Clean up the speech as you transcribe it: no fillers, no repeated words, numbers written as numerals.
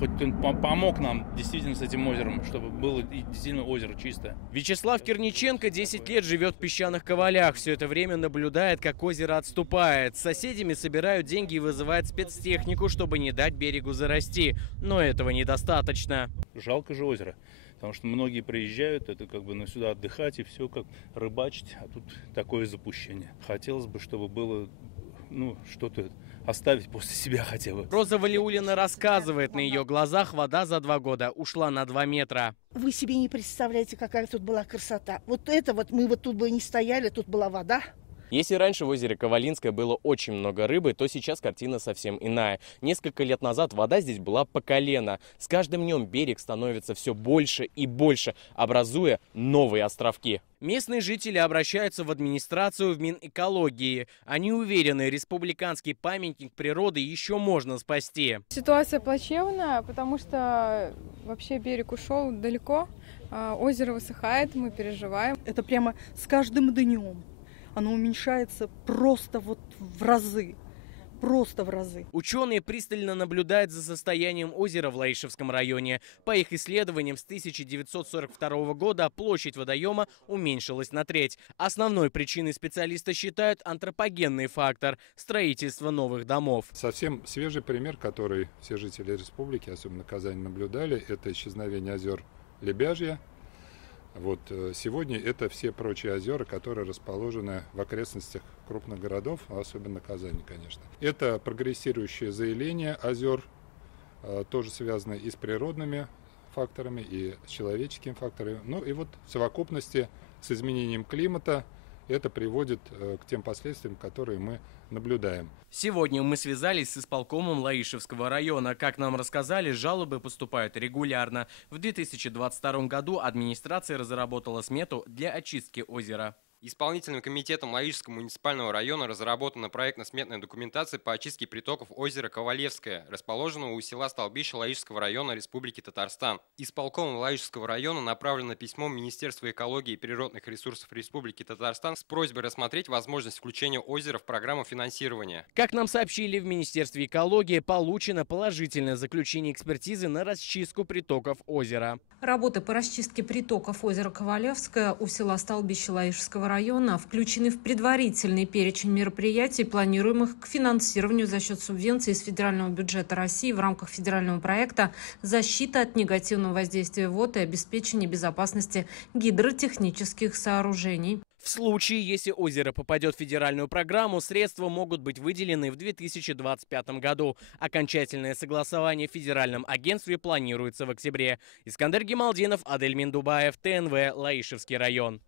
Хоть он помог нам действительно с этим озером, чтобы было действительно озеро чистое. Вячеслав Керниченко 10 лет живет в песчаных Ковалях. Все это время наблюдает, как озеро отступает. С соседями собирают деньги и вызывают спецтехнику, чтобы не дать берегу зарасти. Но этого недостаточно. Жалко же озеро, потому что многие приезжают, это как бы сюда отдыхать и все как рыбачить, а тут такое запущение. Хотелось бы, чтобы было что-то оставить после себя хотя бы. Роза Валиуллина рассказывает, на ее глазах вода за 2 года ушла на 2 метра. Вы себе не представляете, какая тут была красота. Мы тут бы не стояли, тут была вода. Если раньше в озере Ковалинское было очень много рыбы, то сейчас картина совсем иная. Несколько лет назад вода здесь была по колено. С каждым днем берег становится все больше и больше, образуя новые островки. Местные жители обращаются в администрацию, в Минэкологии. Они уверены, республиканский памятник природы еще можно спасти. Ситуация плачевная, потому что вообще берег ушел далеко, озеро высыхает, мы переживаем. Это прямо с каждым днем. Оно уменьшается просто в разы. Просто в разы. Ученые пристально наблюдают за состоянием озера в Лаишевском районе. По их исследованиям, с 1942 года площадь водоема уменьшилась на треть. Основной причиной специалисты считают антропогенный фактор – строительство новых домов. Совсем свежий пример, который все жители республики, особенно Казани, наблюдали, это исчезновение озер Лебяжья. Сегодня это все прочие озера, которые расположены в окрестностях крупных городов, особенно Казани, конечно. Это прогрессирующее заиление озер, тоже связано и с природными факторами, и с человеческими факторами. В совокупности с изменением климата это приводит к тем последствиям, которые мы наблюдаем. Сегодня мы связались с исполкомом Лаишевского района. Как нам рассказали, жалобы поступают регулярно. В 2022 году администрация разработала смету для очистки озера. Исполнительным комитетом Лаишского муниципального района разработана проектно-сметная документация по очистке притоков озера Ковалевское, расположенного у села Столбище Лаишского района Республики Татарстан. Исполкомом Лаишского района направлено письмо Министерства экологии и природных ресурсов Республики Татарстан с просьбой рассмотреть возможность включения озера в программу финансирования. Как нам сообщили в Министерстве экологии, получено положительное заключение экспертизы на расчистку притоков озера. Работы по расчистке притоков озера Ковалевское у села Столбище Лаишского района включены в предварительный перечень мероприятий, планируемых к финансированию за счет субвенций из федерального бюджета России в рамках федерального проекта «Защита от негативного воздействия вод и обеспечение безопасности гидротехнических сооружений». В случае, если озеро попадет в федеральную программу, средства могут быть выделены в 2025 году. Окончательное согласование в федеральном агентстве планируется в октябре. Искандер Гималдинов, Адель Миндубаев, ТНВ, Лаишевский район.